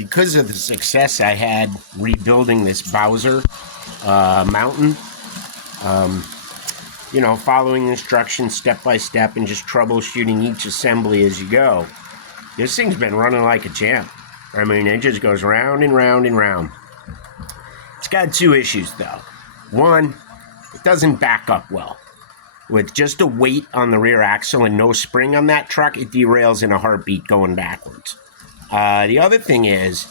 because of the success I had rebuilding this Bowser mountain, following instructions step by step and just troubleshooting each assembly as you go, this thing's been running like a champ. I mean, it just goes round and round and round. It's got two issues, though. One, it doesn't back up well. With just a weight on the rear axle and no spring on that truck, it derails in a heartbeat going backwards. The other thing is,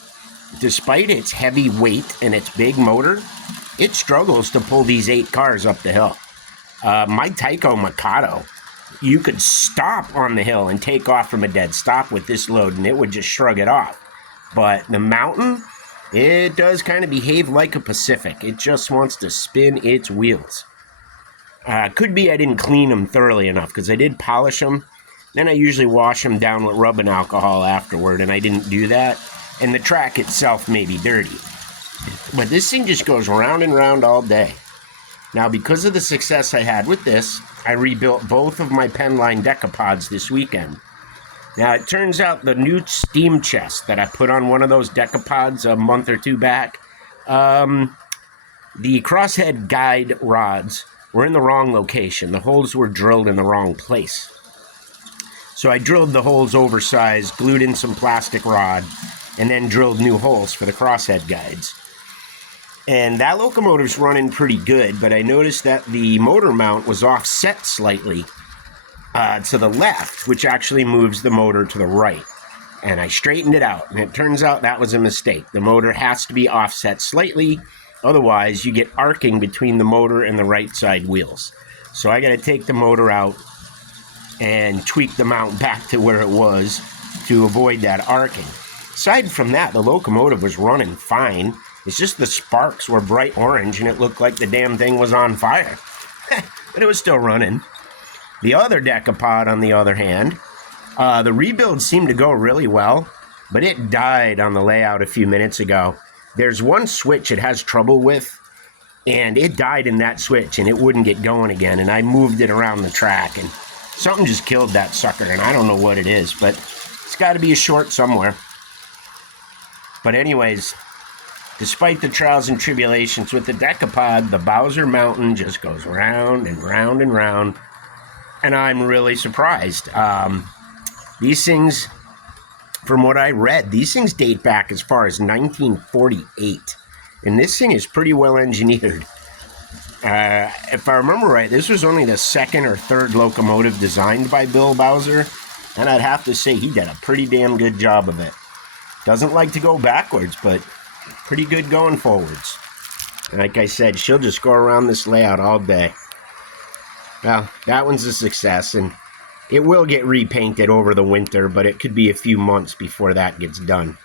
despite its heavy weight and its big motor, it struggles to pull these 8 cars up the hill. My Tyco Mikado, you could stop on the hill and take off from a dead stop with this load, and it would just shrug it off. But the mountain, it does kind of behave like a Pacific. It just wants to spin its wheels. Could be I didn't clean them thoroughly enough, because I did polish them. Then I usually wash them down with rubbing alcohol afterward, and I didn't do that. And the track itself may be dirty. But this thing just goes round and round all day. Now, because of the success I had with this, I rebuilt both of my Penline Dekapods this weekend. Now, it turns out the new steam chest that I put on one of those Dekapods a month or two back, the crosshead guide rods were in the wrong location. The holes were drilled in the wrong place. So I drilled the holes oversized, glued in some plastic rod, and then drilled new holes for the crosshead guides. And that locomotive's running pretty good, but I noticed that the motor mount was offset slightly to the left, which actually moves the motor to the right. And I straightened it out, and it turns out that was a mistake. The motor has to be offset slightly, otherwise you get arcing between the motor and the right side wheels. So I got to take the motor out and tweak the mount back to where it was to avoid that arcing. Aside from that, the locomotive was running fine. It's just the sparks were bright orange and it looked like the damn thing was on fire. But it was still running. The other Dekapod, on the other hand, the rebuild seemed to go really well, but it died on the layout a few minutes ago. There's one switch it has trouble with, and it died in that switch and it wouldn't get going again, and I moved it around the track and something just killed that sucker, and I don't know what it is, but it's got to be a short somewhere. But anyways, despite the trials and tribulations with the Dekapod, the Bowser Mountain just goes round and round and round, and I'm really surprised. These things, from what I read, these things date back as far as 1948, and this thing is pretty well engineered. If I remember right, this was only the second or third locomotive designed by Bill Bowser, and I'd have to say he did a pretty damn good job of it. Doesn't like to go backwards, but pretty good going forwards. And like I said, she'll just go around this layout all day. Well, that one's a success, and it will get repainted over the winter, but it could be a few months before that gets done.